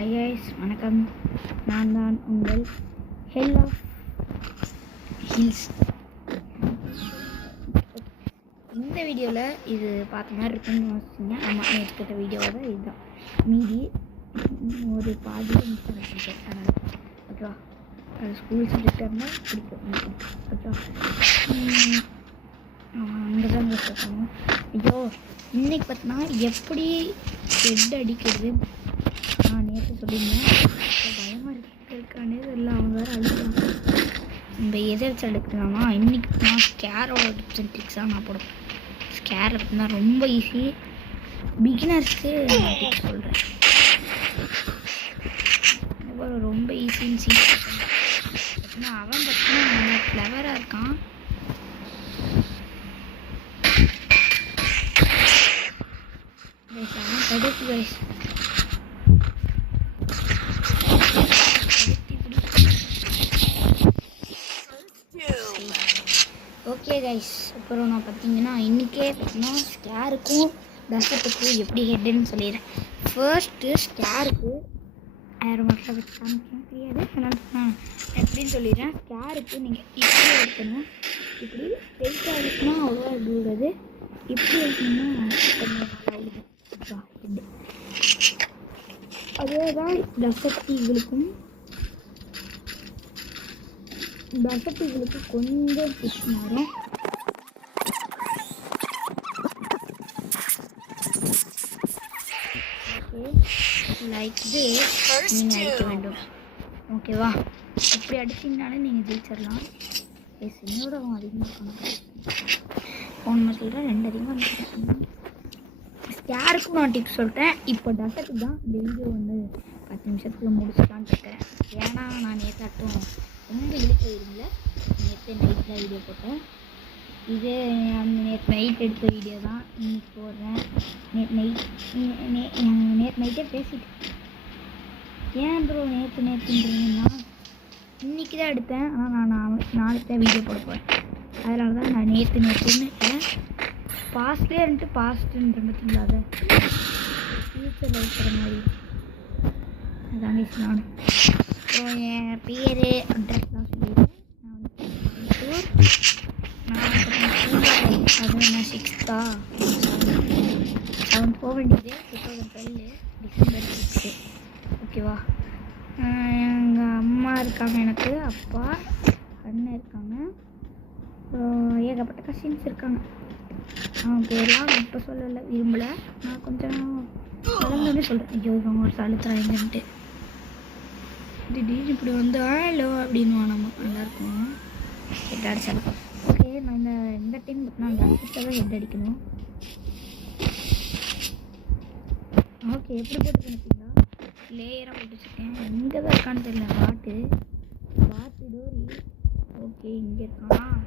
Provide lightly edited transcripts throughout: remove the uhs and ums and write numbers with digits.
Hi guys, வணக்கம். நான் தான் உங்கள் ஹெல் ஆஃப் ஹில்ஸ். இந்த வீடியோவில் இது பார்த்த மாதிரி இருக்குன்னு வச்சுங்க. ஆமாம், நேற்று வீடியோவோட இதுதான் மீதி ஒரு பாதி அதனால் ஓகேவா. அது ஸ்கூல் சப்ஜெக்டாக இருந்தால் பிடிக்கும் ஓகேவா. அங்கே தான் சொல்லணும். ஐயோ, இன்றைக்கி பார்த்தினா எப்படி ஹெட் அடிக்கிறது நான் நேற்று சொல்லியிருந்தேன். பயமாக இருக்கானே இல்லை, அவங்க வேறு அடிக்கிறாங்க. நம்ம எதை வச்சு எடுக்கலாம்னா இன்றைக்கி நான் ஸ்கேரோட டிப்ஸ் அண்ட் ட்ரிக்ஸாக நான் போடுவேன். ஸ்கேர் அப்படின்னா ரொம்ப ஈஸி, பிகினர்ஸ்க்கு நான் டிப்ஸ் சொல்கிறேன். ரொம்ப ஈஸின்னு பார்த்தீங்கன்னா அவன் பார்த்தீங்கன்னா நல்லா கிளவராக இருக்கான். கடுப்பு கைஸ், ஓகே கைஸ். அப்புறம் நான் பார்த்தீங்கன்னா இன்றைக்கே பார்த்தீங்கன்னா ஸ்கேருக்கும் டசர்ட்டுக்கும் எப்படி ஹெட்டுன்னு சொல்லிடுறேன். ஃபர்ஸ்ட்டு ஸ்கேருக்கு 1000 மாட்டில் வச்சு காமிக்க தெரியாது, அதனால் நான் எப்படின்னு சொல்லிடுறேன். ஸ்கேருக்கு நீங்கள் இப்படி எடுக்கணும். இப்படி ஸ்ட்ரெயிட்டாக இருக்குன்னா அவ்வளோவா இது விடாது, இப்படி இருக்கணும்னா கொஞ்சம் நல்லா விடுது. ஹெட்டு அதே தான் டசர்ட்டிகளுக்கும் கொஞ்சம் புஷ் மாறும். லைக் இது நீங்கள் அடிக்க வேண்டும் ஓகேவா. இப்படி அடிச்சிங்கனாலே நீங்கள் ஜெயிச்சிடலாம். என்னோட அவன் அதிகமாக இருக்காங்க. ஒன்று சொல்கிறேன், 2 அதிகமாக இருக்காங்க. ஸ்கேருக்கும் நான் டிப்ஸ் சொல்லிட்டேன். இப்போ டசர்ட்டுக்கு தான் இந்த வீடியோ 10 நிமிஷத்துக்குள்ள முடிச்சுக்கலான்னு இருக்கிறேன். ஏன்னா நான் நேற்றாட்டும் ரொம்ப இழுக்க விரும்பல. நேற்று நைட்டில் வீடியோ போட்டேன். இது அந்த நேற்று நைட் எடுத்த வீடியோ தான் இன்னைக்கு போடுறேன். நேற்று நைட்டே பேசிட்டேன். ஏன் ப்ரோ நேற்றுன்றீங்கன்னா இன்றைக்கி தான் எடுத்தேன். ஆனால் நான் நாளைக்கு தான் வீடியோ போட போகிறேன். அதனால தான் நான் நேற்றுன்னு பாஸ்ட்லேயே இருந்துட்டு பாஸ்ட்டுன்ற மாதிரி இல்லாத ஃப்யூச்சரில் இருக்கிற மாதிரி அதாங்க நான். அப்புறம் என் பேர் அட்ரஸ்லாம் சொல்லிடுறேன். நான் அது நான் 6th 7 போக வேண்டியது 2012 டிசம்பர் 6 ஓகேவா. எங்கள் அம்மா இருக்காங்க, எனக்கு அப்பா அண்ணன் இருக்காங்க, ஏகப்பட்ட கசின்ஸ் இருக்காங்க. அவங்க பேர்லாம் நான் இப்போ சொல்லலை, விரும்பலை. நான் கொஞ்சம் வளர்ந்தோடனே சொல்கிறேன். ஐயோ இவங்க ஒரு சாலுத்துறாங்கன்ட்டு திடீர்னு இப்படி வந்து ஹலோ அப்படின்னு நம்ம நல்லாயிருக்கும் ஹெட் அடிச்சாலும். ஓகே, நான் இந்த டைம் நான் டாக்டர்கிட்ட தான் ஹெட் அடிக்கணும். ஓகே, எப்படி போட்டு நினைப்பீங்களா? லேயராக போட்டு வச்சுருக்கேன். எங்கே தான் இருக்கான்னு தெரியல. பாட்டு டோரி. ஓகே, இங்கே இருக்கான்.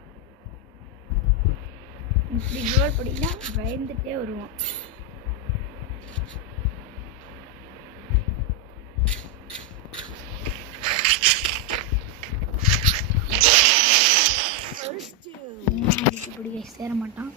இப்படி கோல் படினா பயந்துட்டே வருவான். இப்படி சேர மாட்டான்.